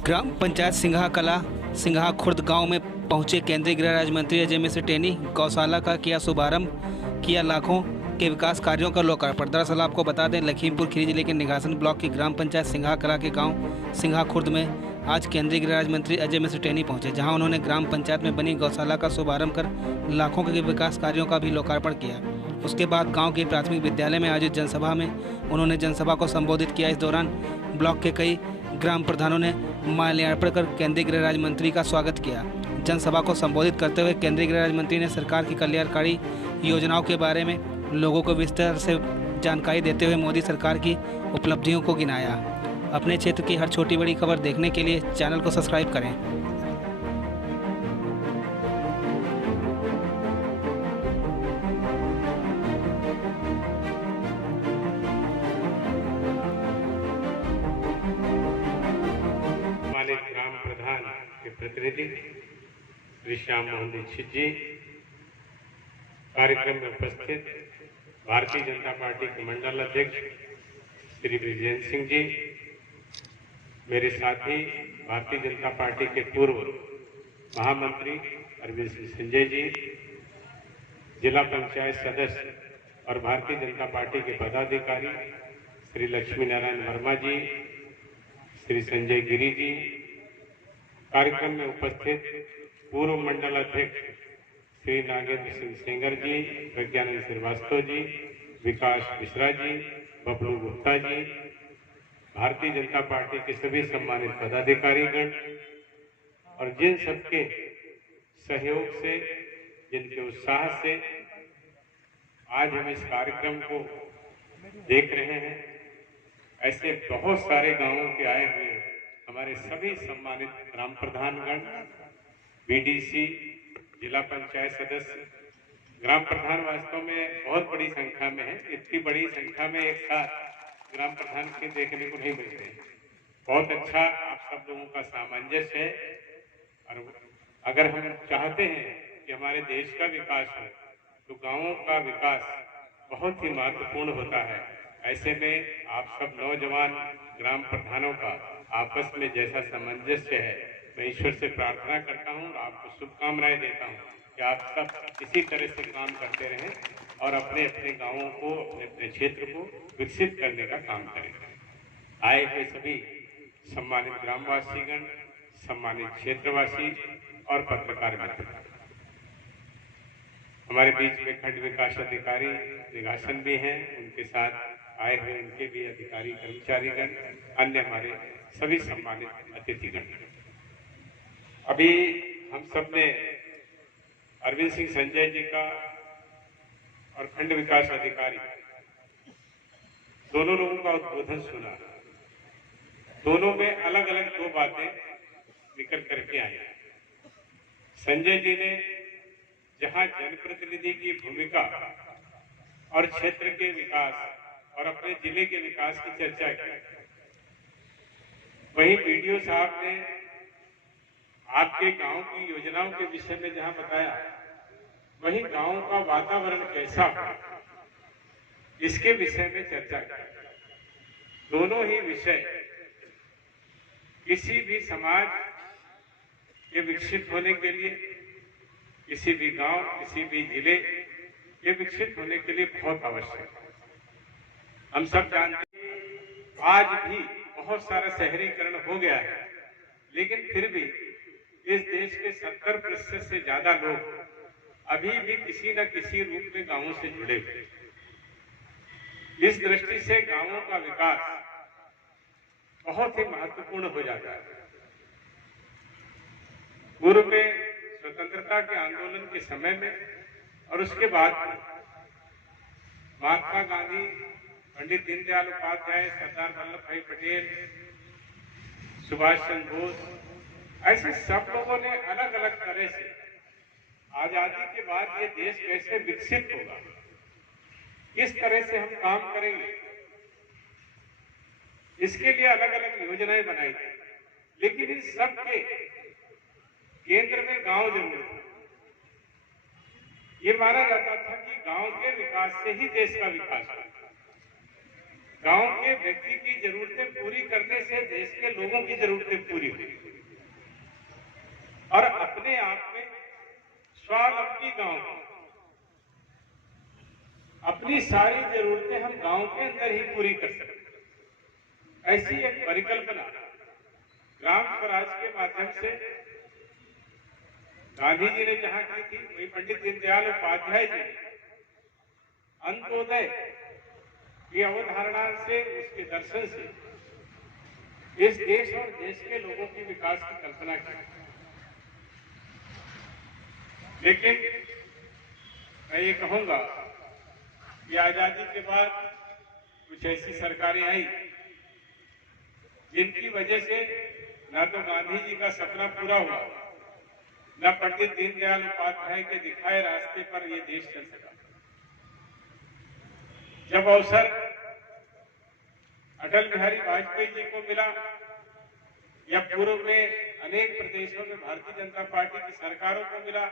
ग्राम पंचायत सिंघा कला सिंघा खुर्द गांव में पहुंचे केंद्रीय गृह राज्य मंत्री अजय मिश्र टेनी। गौशाला का किया शुभारंभ, किया लाखों के विकास कार्यों का लोकार्पण। दरअसल आपको बता दें, लखीमपुर खीरी जिले के निघासन ब्लॉक की ग्राम पंचायत सिंघा कला के गांव सिंघा खुर्द में आज केंद्रीय गृह राज्य मंत्री अजय मिश्र टेनी पहुंचे, जहां उन्होंने ग्राम पंचायत में बनी गौशाला का शुभारंभ कर लाखों के विकास कार्यों का भी लोकार्पण किया। उसके बाद गांव के प्राथमिक विद्यालय में आयोजित जनसभा में उन्होंने जनसभा को संबोधित किया। इस दौरान ब्लॉक के कई ग्राम प्रधानों ने माल्यार्पण कर केंद्रीय गृह राज्य मंत्री का स्वागत किया। जनसभा को संबोधित करते हुए केंद्रीय गृह राज्य मंत्री ने सरकार की कल्याणकारी योजनाओं के बारे में लोगों को विस्तार से जानकारी देते हुए मोदी सरकार की उपलब्धियों को गिनाया। अपने क्षेत्र की हर छोटी बड़ी खबर देखने के लिए चैनल को सब्सक्राइब करें। ग्राम प्रधान के प्रतिनिधि श्री श्याम मोहन दीक्षित जी, कार्यक्रम में उपस्थित भारतीय जनता पार्टी के मंडल अध्यक्ष श्री विजय सिंह जी, मेरे साथी भारतीय जनता पार्टी के पूर्व महामंत्री अरविंद सिंह संजय जी, जिला पंचायत सदस्य और भारतीय जनता पार्टी के पदाधिकारी श्री लक्ष्मी नारायण वर्मा जी, श्री संजय गिरी जी, कार्यक्रम में उपस्थित पूर्व मंडल अध्यक्ष श्री नागेंद्र सिंह सेंगर जी, प्रज्ञानंद श्रीवास्तव जी, विकास मिश्रा जी, बबलू गुप्ता जी, भारतीय जनता पार्टी के सभी सम्मानित पदाधिकारीगण और जिन सबके सहयोग से, जिनके उत्साह से आज हम इस कार्यक्रम को देख रहे हैं, ऐसे बहुत सारे गांवों के आए हुए हमारे सभी सम्मानित ग्राम प्रधानगण, बीडीसी, जिला पंचायत सदस्य, ग्राम प्रधान वास्तव में बहुत बड़ी संख्या में है। इतनी बड़ी संख्या में एक साथ ग्राम प्रधान के देखने को नहीं मिलते। बहुत अच्छा आप सब लोगों का सामंजस्य है और अगर हम चाहते हैं कि हमारे देश का विकास हो तो गांवों का विकास बहुत ही महत्वपूर्ण होता है। ऐसे में आप सब नौजवान ग्राम प्रधानों का आपस में जैसा सामंजस्य है, मैं ईश्वर से प्रार्थना करता हूं, आपको शुभकामनाएं देता हूं कि आप सब इसी तरह से काम करते रहें और अपने अपने गांवों को, अपने अपने क्षेत्र को विकसित करने का काम करें। आए हुए सभी सम्मानित ग्रामवासीगण, सम्मानित क्षेत्रवासी और पत्रकार मित्र, हमारे बीच में खंड विकास अधिकारी निघासन भी हैं, उनके साथ आए हुए उनके भी अधिकारी कर्मचारीगण, अन्य हमारे सभी सम्मानित अतिथिगण। अभी हम सब ने अरविंद सिंह संजय जी का और खंड विकास अधिकारी दोनों लोगों का उद्बोधन सुना। दोनों में अलग अलग दो बातें निकल करके आई। संजय जी ने जहां जनप्रतिनिधि की भूमिका और क्षेत्र के विकास और अपने जिले के विकास की चर्चा की, वहीं वीडियो साहब ने आपके गांव की योजनाओं के विषय में जहां बताया, वहीं गांव का वातावरण कैसा हो इसके विषय में चर्चा की। दोनों ही विषय किसी भी समाज के विकसित होने के लिए, किसी भी गांव, किसी भी जिले के विकसित होने के लिए बहुत आवश्यक है। हम सब जानते हैं आज भी बहुत सारा शहरीकरण हो गया है, लेकिन फिर भी इस देश के 70% से ज्यादा लोग अभी भी किसी न किसी रूप में गांवों से जुड़े हुए। इस दृष्टि से गांवों का विकास बहुत ही महत्वपूर्ण हो जाता है। पूर्व में स्वतंत्रता के आंदोलन के समय में और उसके बाद महात्मा गांधी, पंडित दीनदयाल उपाध्याय, सरदार वल्लभ भाई पटेल, सुभाष चंद्र बोस, ऐसे सब लोगों ने अलग अलग तरह से आजादी के बाद ये देश कैसे विकसित होगा, किस तरह से हम काम करेंगे, इसके लिए अलग अलग योजनाएं बनाई थी। लेकिन इस सब के केंद्र में गांव जरूर था। ये माना जाता था कि गांव के विकास से ही देश का विकास होगा। गांव के व्यक्ति की जरूरतें पूरी करने से देश के लोगों की जरूरतें पूरी होती और अपने आप में स्वावलंबी गांव, अपनी सारी जरूरतें हम गांव के अंदर ही पूरी कर सकते। ऐसी एक परिकल्पना ग्राम स्वराज के माध्यम से गांधी जी ने जहां की थी, वही पंडित दीनदयाल उपाध्याय जी ने अंत्योदय की अवधारणा से, उसके दर्शन से इस देश और देश के लोगों की विकास की कल्पना की। लेकिन मैं ये कहूंगा कि आजादी के बाद कुछ ऐसी सरकारें आई जिनकी वजह से न तो गांधी जी का सपना पूरा हुआ, न पंडित दीनदयाल उपाध्याय के दिखाए रास्ते पर यह देश चल सका। जब अवसर अटल बिहारी वाजपेयी जी को मिला या पूर्व में अनेक प्रदेशों में भारतीय जनता पार्टी की सरकारों को मिला,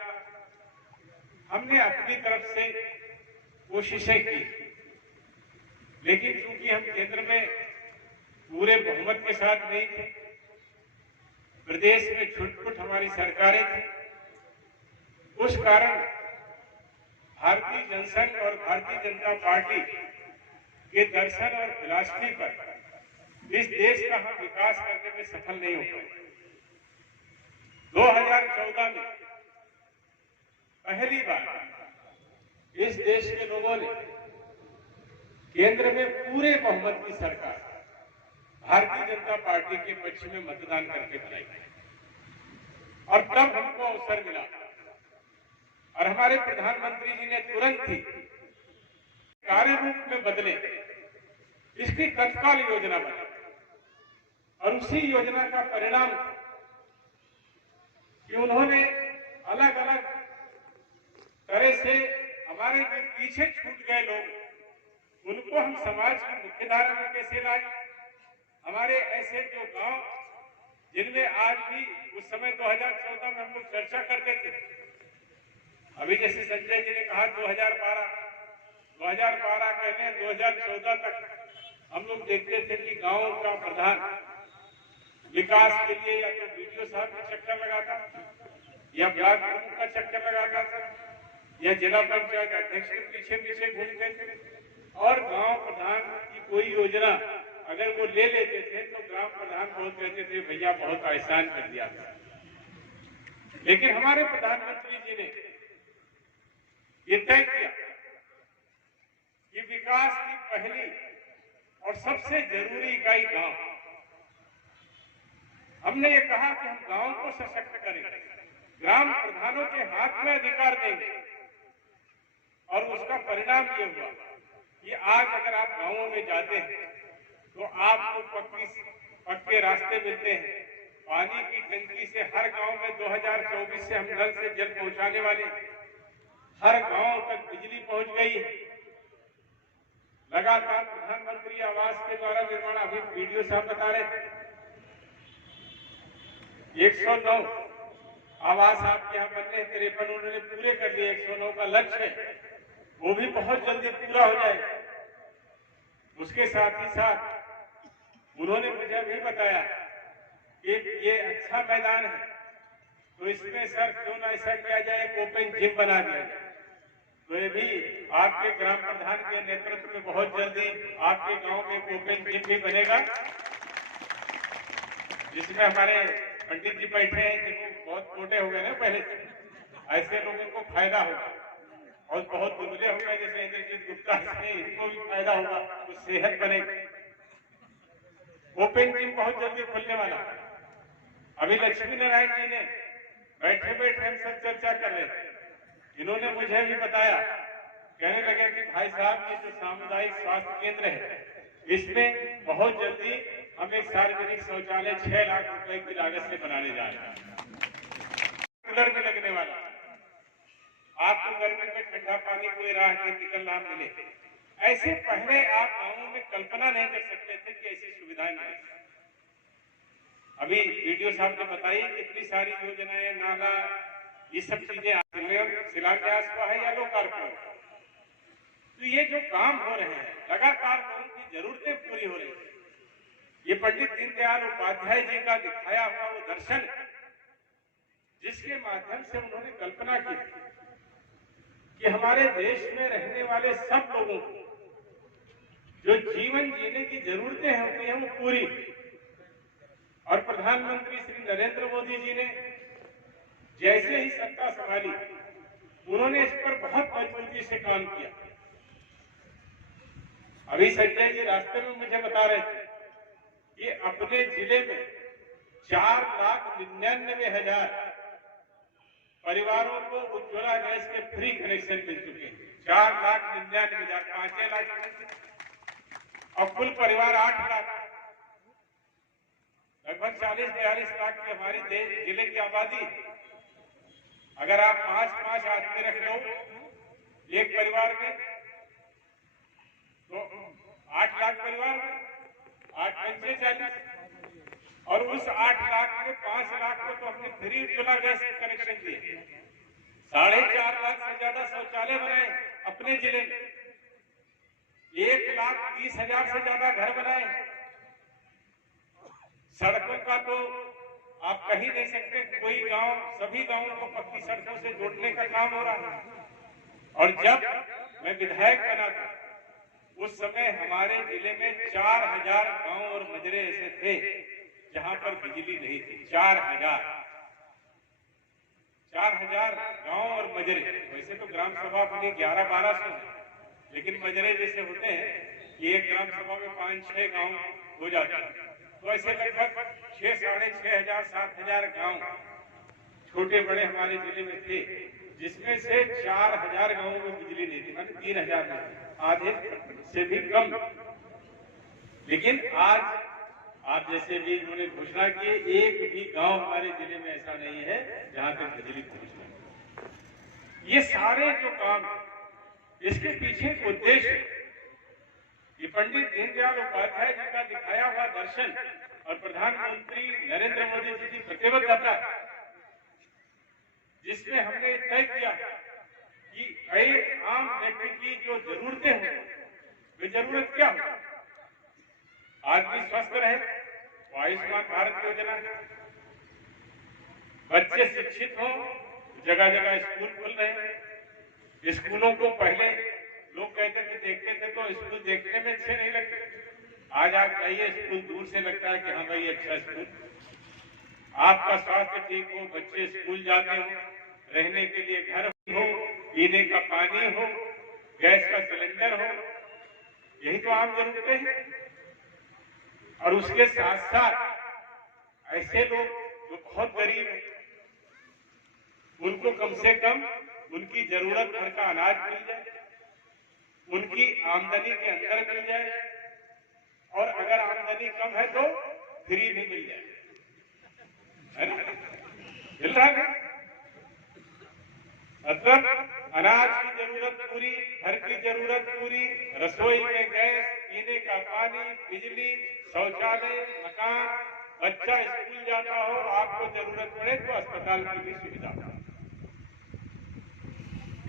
हमने अपनी तरफ से कोशिशें की, लेकिन चूंकि हम केंद्र में पूरे बहुमत के साथ नहीं थे, प्रदेश में छुटपुट हमारी सरकारें थी, उस कारण भारतीय जनसंघ और भारतीय जनता पार्टी के दर्शन और फिलॉसफी पर इस देश का हम विकास करने में सफल नहीं हो पाए। 2014 में पहली बार इस देश के लोगों ने केंद्र में पूरे बहुमत की सरकार भारतीय जनता पार्टी के पक्ष में मतदान करके बनाई और तब हमको अवसर मिला और हमारे प्रधानमंत्री जी ने तुरंत ही कार्य रूप में बदले, इसकी तत्काल योजना बनी और उसी योजना का परिणाम कि उन्होंने अलग अलग तरह से हमारे जो पीछे छूट गए लोग, उनको हम समाज की मुख्यधारा में कैसे लाए। हमारे ऐसे जो गांव जिनमें आज भी उस समय 2014 में हम लोग चर्चा करते थे, अभी जैसे संजय जी ने कहा 2012 कहने 2014 तक हम लोग देखते थे कि गांव का प्रधान विकास के लिए या तो वीडियो साहब का चक्कर लगाता या ब्लॉक प्रमुख का चक्कर लगाता था या जिला पंचायत अध्यक्ष के पीछे पीछे घूमते थे और गांव प्रधान की कोई योजना अगर वो ले लेते थे तो ग्राम प्रधान बहुत कहते थे भैया बहुत आसान कर दिया था। लेकिन हमारे प्रधानमंत्री जी ने ये तय किया कि विकास की पहली और सबसे जरूरी इकाई गांव। हमने ये कहा कि हम गांव को सशक्त करेंगे, ग्राम प्रधानों के हाथ में अधिकार देंगे और उसका परिणाम ये हुआ कि आज अगर आप गांवों में जाते हैं तो आपको पक्के रास्ते मिलते हैं, पानी की टंकी से हर गांव में 2024 से हम नल से जल पहुंचाने वाले, हर गांव तक बिजली पहुंच गई है। लगातार प्रधानमंत्री आवास के द्वारा निर्माण, अभी वीडियो साहब बता रहे थे 109 आवास आपके यहाँ बनने 53 उन्होंने पूरे कर दिए। 109 का लक्ष्य है, वो भी बहुत जल्दी पूरा हो जाएगा। उसके साथ ही साथ उन्होंने मुझे भी बताया कि ये अच्छा मैदान है तो इसमें सर क्यों ना ऐसा किया जाए, ओपन जिम बना दिया जाए। तो ये भी आपके ग्राम प्रधान के नेतृत्व में बहुत जल्दी आपके गांव में एक ओपन जिम भी बनेगा, जिसमें हमारे पंडित जी बैठे हैं जिनको बहुत मोटे हो गए ना पहले से, ऐसे लोगों को फायदा होगा और बहुत दुबले हो गए जैसे इंद्रजीत गुप्ता से, इनको भी फायदा होगा, तो सेहत बनेगी। ओपन जिम बहुत जल्दी खुलने वाला है। अभी लक्ष्मी नारायण जी ने बैठे बैठे हम सब चर्चा कर रहे थे, इन्होंने मुझे भी बताया, कहने लगे कि भाई साहब ये जो सामुदायिक स्वास्थ्य केंद्र है इसमें बहुत जल्दी हम एक सार्वजनिक शौचालय 6 लाख रुपए की लागत से बनाने जा रहे हैं। कूलर में लगने वाला, आपको गर्मी में ठंडा पानी कोई राह नहीं निकलना मिले, ऐसे पहले आप गांवों में कल्पना नहीं कर सकते थे कि ऐसी सुविधाएं मिले। अभी वीडियो साहब ने बताई कितनी सारी योजनाएं, नाला, ये सब चीजें शिलान्यास हुआ है या लोकार्पण। तो ये जो काम हो रहे हैं लगातार लोगों की जरूरतें पूरी हो रही हैं। ये पंडित दीनदयाल उपाध्याय जी का दिखाया हुआ वो दर्शन है, जिसके माध्यम से उन्होंने कल्पना की कि हमारे देश में रहने वाले सब लोगों को जो जीवन जीने की जरूरतें होती हैं वो पूरी। और प्रधानमंत्री श्री नरेंद्र मोदी जी ने जैसे ही सत्ता संभाली, उन्होंने इस पर बहुत मजबूती से काम किया। अभी संजय जी रास्ते में मुझे बता रहे थे कि अपने जिले में 4,99,000 परिवारों को उज्ज्वला गैस के फ्री कनेक्शन मिल चुके हैं। 4,99,000, 5 लाख और कुल परिवार 8 लाख, लगभग 40-42 लाख की हमारी जिले की आबादी। अगर आप 5-5 आदमी रख लो एक परिवार में, तो 8 लाख परिवार में 8 पंचे 40, और उस 8 लाख में 5 लाख को तो हमने फ्री उज्ज्वला गैस कनेक्शन दिए। 4.5 लाख से ज्यादा शौचालय बनाए अपने जिले में, 1,30,000 से ज्यादा घर बनाए। सड़कों का तो आप कहीं नहीं सकते, कोई गांव, सभी गांवों को पक्की सड़कों से जोड़ने का काम हो रहा है। और जब मैं विधायक बना था, उस समय हमारे जिले में 4,000 गांव और मजरे ऐसे थे जहां पर बिजली नहीं थी। 4,000 गांव और मजरे। वैसे तो ग्राम सभा अपनी 11-1200, लेकिन मजरे जैसे होते हैं कि एक ग्राम सभा में 5-6 गांव हो जाते हैं, तो ऐसे लगभग 6,500, 7,000 गांव छोटे बड़े हमारे जिले में थे, जिसमें से 4,000 गांवों में बिजली नहीं थी, माने 3,000 में, आधे से भी कम। लेकिन आज आप जैसे भी उन्होंने घोषणा की, एक भी गांव हमारे जिले में ऐसा नहीं है जहां तक बिजली पहुंच नहीं। ये सारे जो काम, इसके पीछे एक उद्देश्य, ये पंडित दीनदयाल उपाध्याय जी का दिखाया हुआ दर्शन और प्रधानमंत्री नरेंद्र मोदी जी की प्रतिबद्धता, जिसमें हमने तय किया कि एक आम व्यक्ति की जो जरूरतें हों, वे जरूरत क्या हो? आदमी स्वस्थ रहे, वो आयुष्मान भारत योजना, बच्चे शिक्षित हों, जगह जगह स्कूल खुल रहे हैं। स्कूलों को पहले लोग कहते थे, देखते थे तो स्कूल देखने में अच्छे नहीं लगते, आज आप जाइए स्कूल दूर से लगता है कि हाँ भाई अच्छा स्कूल। आपका स्वास्थ्य ठीक हो, बच्चे स्कूल जाते हो, रहने के लिए घर हो, पीने का पानी हो, गैस का सिलेंडर हो, यही तो आम जरूरतें हैं। और उसके साथ साथ ऐसे लोग जो बहुत गरीब हैं, उनको कम से कम उनकी जरूरत भर का अनाज मिल जाए, उनकी आमदनी के अंदर मिल जाए, और अगर आमदनी कम है तो फ्री भी मिल जाए, है ना? मिल रहा है। मतलब अनाज की जरूरत पूरी, घर की जरूरत पूरी, रसोई में गैस, पीने का पानी, बिजली, शौचालय, मकान, बच्चा स्कूल जाता हो, आपको जरूरत पड़े तो अस्पताल की भी सुविधा।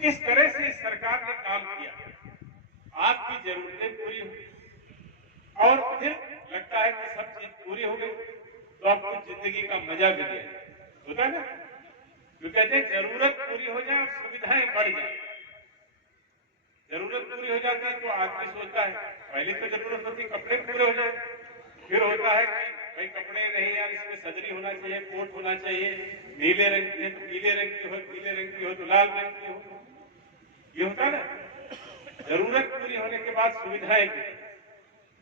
इस तरह से इस सरकार ने काम किया, आपकी जरूरतें पूरी हुई, और फिर लगता है कि सब चीज पूरी हो गई तो आपको जिंदगी का मजा भी दिया होता है ना। जो कहते हैं जरूरत पूरी हो जाए और सुविधाएं बढ़ जाए। जरूरत पूरी हो जाती है तो आदमी सोचता है, पहले तो जरूरत होती कपड़े पूरे हो जाए, फिर होता है कि भाई कपड़े नहीं यार, इसमें सदरी होना चाहिए, कोट होना चाहिए, नीले रंग की है तो पीले रंग की हो, पीले रंग की हो तो लाल रंग की हो। ये होता है ना। जरूरत पूरी होने के बाद सुविधाएं भी,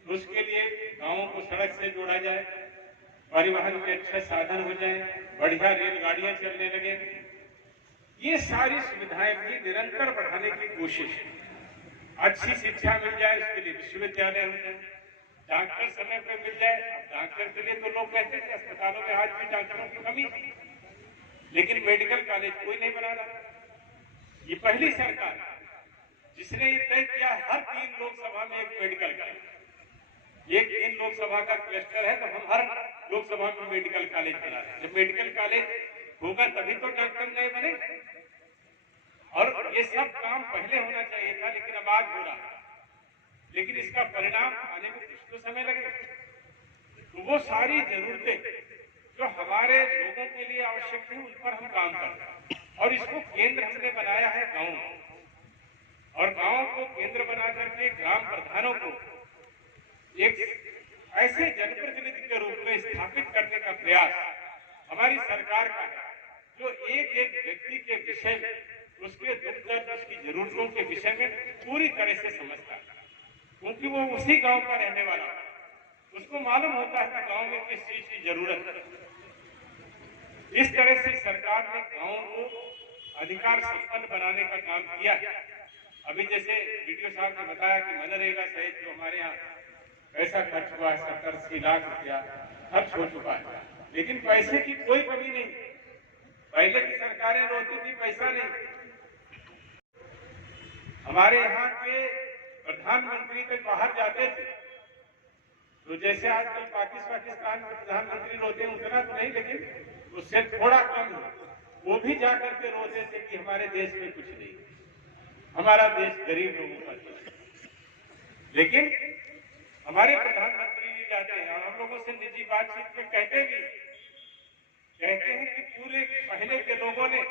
उसके लिए गांवों को सड़क से जोड़ा जाए, परिवहन के अच्छे साधन हो जाए, बढ़िया रेलगाड़ियां चलने लगे, ये सारी सुविधाएं भी निरंतर बढ़ाने की कोशिश है। अच्छी शिक्षा मिल जाए, उसके लिए विश्वविद्यालय हो जाए, डॉक्टर समय पर मिल जाए। डॉक्टर के लिए तो लोग कहते थे अस्पतालों में आज भी डॉक्टरों की कमी, लेकिन मेडिकल कॉलेज कोई नहीं बना रहा। ये पहली सरकार जिसने ये तय किया हर 3 लोकसभा में एक मेडिकल कॉलेज, एक 3 लोकसभा का क्लस्टर है तो हम हर लोकसभा में मेडिकल कॉलेज बना रहे हैं। जब मेडिकल कॉलेज होगा तभी तो डॉक्टर नए बने। और ये सब काम पहले होना चाहिए था, लेकिन अब आज हो रहा है। लेकिन इसका परिणाम आने में कुछ तो समय लगेगा। तो वो सारी जरूरतें जो हमारे लोगों के लिए आवश्यक थी उन पर हम काम कर रहे हैं। और इसको केंद्र हमने बनाया है गाँव में, और गाँव को केंद्र बना करके ग्राम प्रधानों को एक ऐसे जनप्रतिनिधि के रूप में स्थापित करने का प्रयास हमारी सरकार का है, जो एक एक व्यक्ति के विषय में, उसके दुख दर्द, उसकी जरूरतों के विषय में पूरी तरह से समझता है, क्योंकि वो उसी गांव का रहने वाला है। उसको मालूम होता है कि गांव में किस चीज की जरूरत है। इस तरह से सरकार ने गांव को अधिकार संपन्न बनाने का काम किया है। अभी जैसे वीडियो साहब ने बताया कि मनरेगा सहित जो हमारे यहाँ पैसा खर्च हुआ है 70-80 लाख रुपया खर्च हो चुका है, लेकिन पैसे की कोई कमी नहीं। पहले की सरकारें रोती थी पैसा नहीं। हमारे यहाँ के प्रधानमंत्री कहीं बाहर जाते थे तो जैसे आजकल पाकिस्तान के प्रधानमंत्री रोते हैं उतना तो नहीं, लेकिन उससे थोड़ा कम है। वो भी जाकर के रोते थे कि हमारे देश में कुछ नहीं, हमारा देश गरीब लोगों का देश। लेकिन हमारे प्रधानमंत्री जी जाते हैं और हम लोगों से निजी बातचीत में कहते हैं कि पूरे पहले के लोगों ने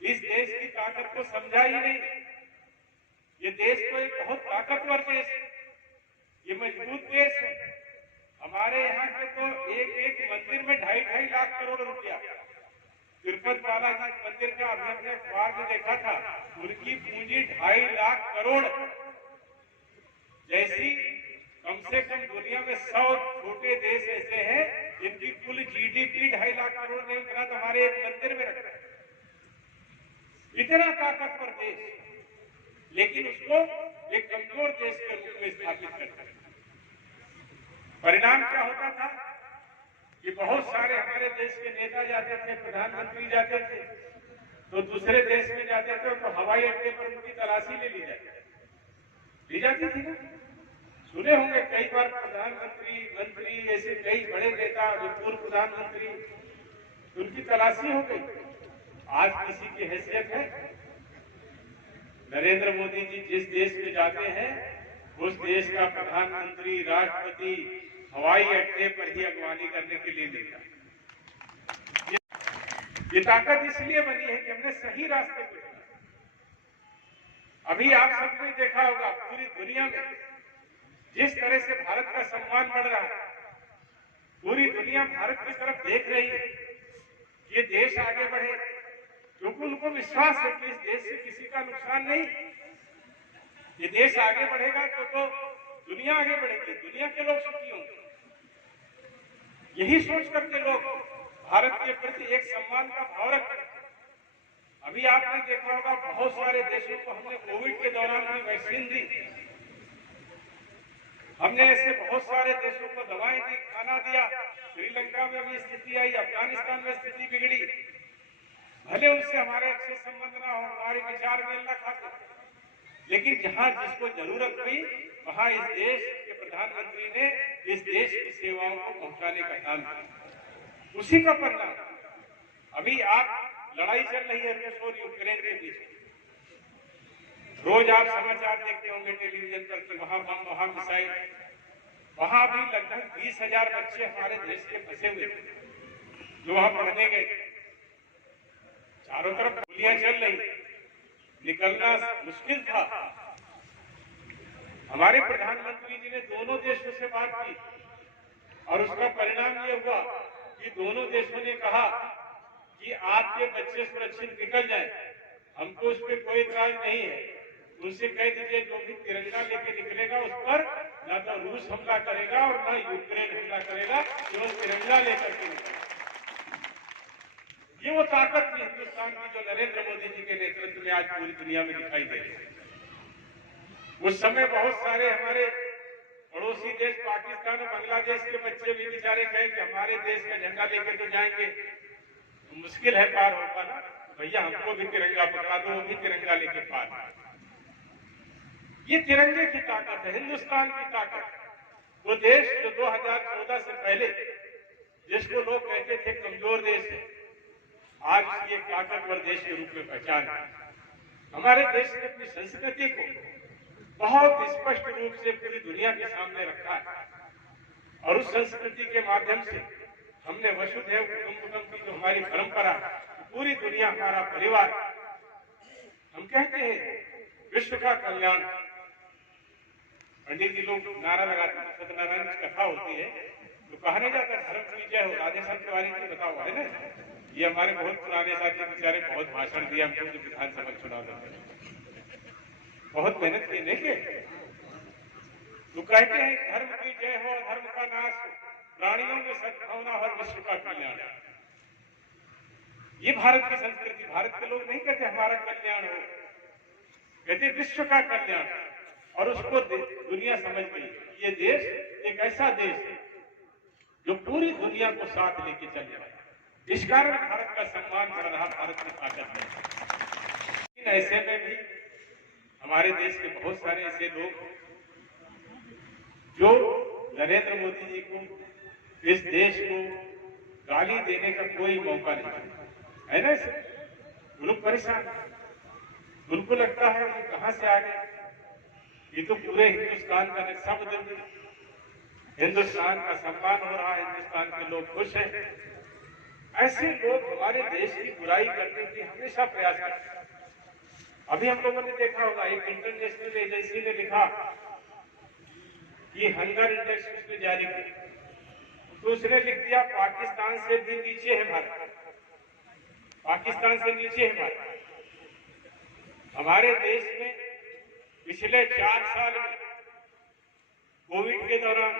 इस देश की ताकत को समझा ही नहीं। ये देश तो एक बहुत ताकतवर देश है, ये मजबूत देश है। हमारे यहाँ के तो एक एक मंदिर में 2.5 लाख करोड़ रुपया, तिरुपति बालाजी मंदिर का अभी हमने अखबार में देखा था, उनकी पूंजी 2.5 लाख करोड़। जैसी कम से कम दुनिया में 100 छोटे देश ऐसे हैं जिनकी कुल जीडीपी 2.5 लाख करोड़ नहीं, उतना तो हमारे एक मंदिर में रखा है। इतना ताकतवर देश, लेकिन उसको एक कमजोर देश के रूप में स्थापित करता है। परिणाम क्या होता था कि बहुत सारे हमारे देश के नेता जाते थे, प्रधानमंत्री जाते थे, तो दूसरे देश में जाते थे तो हवाई अड्डे पर उनकी तलाशी ले ली जाती थी ना। सुने होंगे कई बार प्रधानमंत्री, मंत्री, ऐसे कई बड़े नेता जो पूर्व प्रधानमंत्री, उनकी तलाशी हो गई। आज किसी की हैसियत है? नरेंद्र मोदी जी जिस देश में जाते हैं उस देश का प्रधानमंत्री, राष्ट्रपति हवाई अड्डे पर ही अगवानी करने के लिए लेता है। ये ताकत इसलिए बनी है कि हमने सही रास्ते पर चला। अभी आप सबने देखा होगा पूरी दुनिया में जिस तरह से भारत का सम्मान बढ़ रहा है, पूरी दुनिया भारत की तरफ देख रही है, ये देश आगे बढ़े, क्योंकि उनको विश्वास है कि इस देश से किसी का नुकसान नहीं। ये देश आगे बढ़ेगा तो दुनिया आगे बढ़ेगी, दुनिया के लोग सुखी होंगे। यही सोच करके लोग भारत के प्रति एक सम्मान का भाव रखते हैं। अभी आपने देखा होगा बहुत सारे देशों को हमने कोविड के दौरान भी वैक्सीन दी, हमने ऐसे बहुत सारे देशों को दवाएं दी, खाना दिया। श्रीलंका में भी स्थिति आई, अफगानिस्तान में स्थिति बिगड़ी। भले उनसे हमारे अच्छे संबंध ना हो, हमारे विचार में न खाते, लेकिन जहां जिसको जरूरत हुई वहां इस देश के प्रधानमंत्री ने इस देश की सेवाओं को पहुंचाने का काम किया। उसी का परिणाम अभी आप लड़ाई चल रही है रूस और यूक्रेन के बीच। रोज आप समाचार देखते होंगे टेलीविजन पर कि वहां बम, वहां मिसाइल। वहां भी लगभग 20,000 बच्चे हमारे देश के फंसे हुए थे जो वहां पढ़ने गए। चारों तरफ गोलियां चल रही, निकलना मुश्किल था। हमारे प्रधानमंत्री जी ने दोनों देशों से बात की और उसका परिणाम ये हुआ कि दोनों देशों ने कहा कि आपके बच्चे सुरक्षित निकल जाए, हमको उस पर कोई इतराज नहीं है। उनसे कह दीजिए जो भी तिरंगा लेके निकलेगा उस पर न तो रूस हमला करेगा और न यूक्रेन हमला करेगा, केवल तिरंगा लेकर के निकलेगा। ये वो ताकत थी हिंदुस्तान की जो नरेंद्र मोदी जी के नेतृत्व में आज पूरी दुनिया में दिखाई दे रही है। उस समय बहुत सारे हमारे पड़ोसी देश पाकिस्तान और बांग्लादेश के बच्चे भी बेचारे कहे कि हमारे देश का झंडा लेकर तो जाएंगे, तो मुश्किल है पार हो पाना, भैया हमको भी तिरंगा पकड़ा दो, वो भी तिरंगा लेके पार। ये तिरंगे की ताकत है, हिंदुस्तान की ताकत। वो देश जो 2014 से पहले जिसको लोग कहते थे कमजोर देश है, आज ये ताकतवर देश के रूप में पहचान है। हमारे देश ने अपनी संस्कृति को बहुत स्पष्ट रूप से पूरी दुनिया के सामने रखा है। और उस संस्कृति के माध्यम से हमने वसुधैव कुटुंबकम की जो हमारी परंपरा, पूरी दुनिया हमारा परिवार, हम कहते हैं विश्व का कल्याण। पंडित जी लोग नारा लगाते हैं, सत्यनारायण की कथा होती है तो कहा नहीं जाता धर्म की जय हो। राधेश्याम तिवारी जी ने बताओ है ना, ये हमारे बहुत पुराने साथी बेचारे बहुत भाषण दिया हमको जो विधानसभा चुनाव में, बहुत मेहनत की नहीं के तो कहते हैं धर्म की जय हो, धर्म का नाश हो, प्राणियों में सद्भावना और विश्व का कल्याण। ये भारत की संस्कृति। भारत के लोग नहीं कहते हमारा कल्याण हो, कहते विश्व का कल्याण। और उसको दुनिया समझ गई। ये देश एक ऐसा देश है जो पूरी दुनिया को साथ लेके चल रहा है। इस कारण भारत का सम्मान बढ़ रहा, भारत की ताकत है। लेकिन ऐसे में भी हमारे देश के बहुत सारे ऐसे लोग जो नरेंद्र मोदी जी को, इस देश को गाली देने का कोई मौका नहीं है ना, वो लोग परेशान। उनको लगता है कि कहां से आ गए, ये तो पूरे हिंदुस्तान का शब्द, हिंदुस्तान का सम्मान हो रहा है, हिंदुस्तान के लोग खुश हैं। ऐसे लोग हमारे देश की बुराई करने की हमेशा प्रयास करते हैं। अभी हम लोगों ने देखा होगा, एक इंटरनेशनल एजेंसी ने लिखा कि हंगर इंडेक्स उसने जारी किया तो उसने लिख दिया पाकिस्तान से भी नीचे है भारत, पाकिस्तान से नीचे है भारत। हमारे देश में पिछले 4 साल में कोविड के दौरान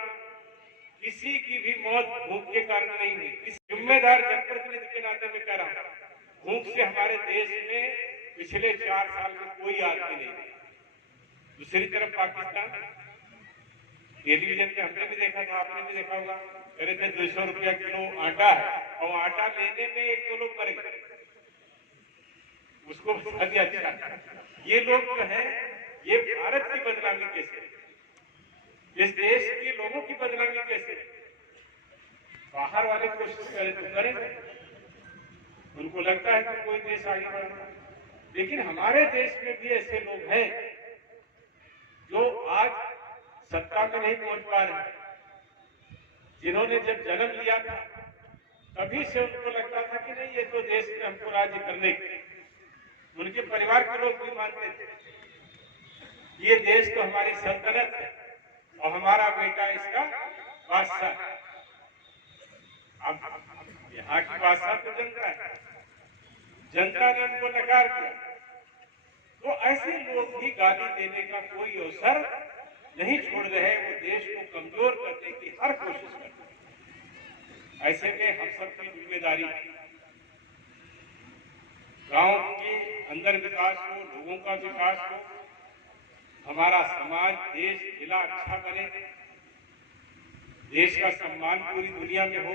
किसी की भी मौत भूख के कारण नहीं हुई। इस जिम्मेदार जनप्रतिनिधि के नाते में कह रहा हूं, भूख से हमारे देश में पिछले 4 साल में कोई आदमी नहीं हुई। दूसरी तरफ पाकिस्तान, टेलीविजन पे हमने भी देखा था, आपने भी देखा होगा, कह रहे थे 200 रुपया किलो आटा है और आटा लेने में 1-2 लोग मर गए, उसको बता दिया। ये लोग जो है ये भारत की बदनामी कैसे, इस देश के लोगों की बदनामी कैसे, बाहर वाले कोशिश करें तो करेंगे, उनको लगता है कि कोई देश आगे बढ़ रहा है। लेकिन हमारे देश में भी ऐसे लोग हैं जो आज सत्ता में नहीं पहुंच पा रहे, जिन्होंने जब जन्म लिया था तभी से उनको लगता था कि नहीं ये तो देश में हमको राज्य करने के, उनके परिवार के लोग भी मानते थे ये देश तो हमारी सल्तनत है और हमारा बेटा इसका बादशाह है। अब यहाँ की बादशाह तो जनता है, जनता ने उनको नकार दिया। तो ऐसे लोग भी गाली देने का कोई अवसर नहीं छोड़ रहे, वो देश को कमजोर करने की हर कोशिश करते हैं। ऐसे में हम सबकी जिम्मेदारी गांव के अंदर विकास हो, लोगों का विकास हो, हमारा समाज, देश, जिला अच्छा बने, देश का सम्मान पूरी दुनिया में हो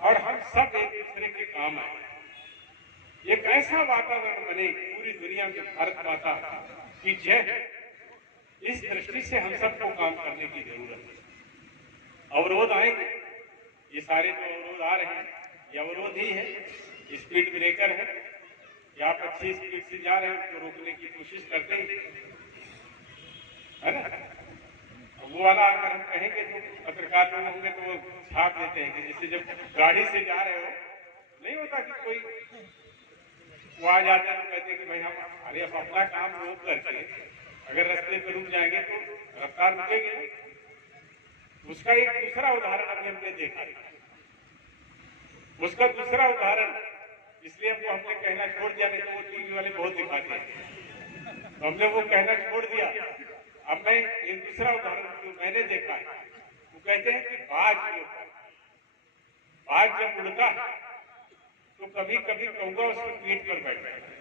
और हम सब एक दूसरे के काम आए। एक ऐसा वातावरण बने पूरी दुनिया में भारत माता की जय है। इस दृष्टि से हम सबको काम करने की जरूरत है। अवरोध आएंगे, ये सारे जो अवरोध आ रहे हैं ये अवरोध ही है, स्पीड ब्रेकर है, या आप अच्छी स्पीड से जा रहे हैं तो रोकने की कोशिश करते है ना। वो वाला अगर हम कहेंगे तो पत्रकार लोग होंगे तो वो छाप देते हैं कि जैसे जब गाड़ी से जा रहे हो, नहीं होता कि कोई वो आ जाते हैं तो कहते हैं कि भाई हम अरे अब अपना काम रोक करके अगर रास्ते पे रुक जाएंगे तो रफ्तार रुकेगी। उसका एक दूसरा उदाहरण अभी हमने देखा, उसका दूसरा उदाहरण इसलिए वो हमने कहना छोड़ दिया, नहीं तो वो टीवी वाले बहुत दिखाते हैं, तो हमने वो कहना छोड़ दिया। अब मैं एक दूसरा उदाहरण जो मैंने देखा है, वो कहते हैं कि बाज जब उड़ता है तो कभी कभी कौवा उसकी पीठ पर बैठ जाता है।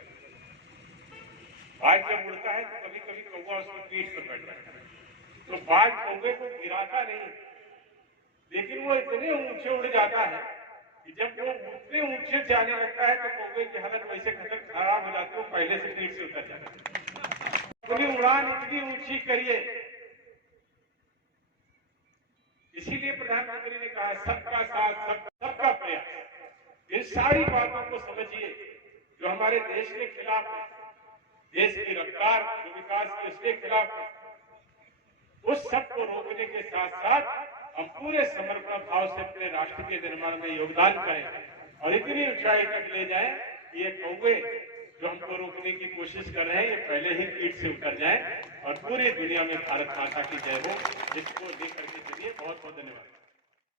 बाज जब उड़ता है तो कभी कभी कौवा उसकी पीठ पर बैठ जाता है। तो बाज कौवे को गिराता नहीं, लेकिन वो इतने ऊंचे उड़ जाता है कि जब वो उतने ऊंचे जाने लगता है तो कौवे की हालत वैसे खराब हो जाती है, वो पहले से पीठ से उतर जाता है। अपनी उड़ान इतनी ऊंची करिए, इसीलिए प्रधानमंत्री ने कहा सबका साथ सबका प्रयास। इन सारी बातों को समझिए जो हमारे देश के खिलाफ है, देश की रफ्तार जो विकास की उसके खिलाफ है, उस सब को रोकने के साथ साथ हम पूरे समर्पण भाव से अपने राष्ट्र के निर्माण में योगदान करें और इतनी ऊंचाई तक ले जाएं कि ये कौवे जो हमको रोकने की कोशिश कर रहे हैं ये पहले ही पीठ से उतर जाएं और पूरी दुनिया में भारत माता की जय हो। इसको लेकर के चलिए। बहुत बहुत धन्यवाद।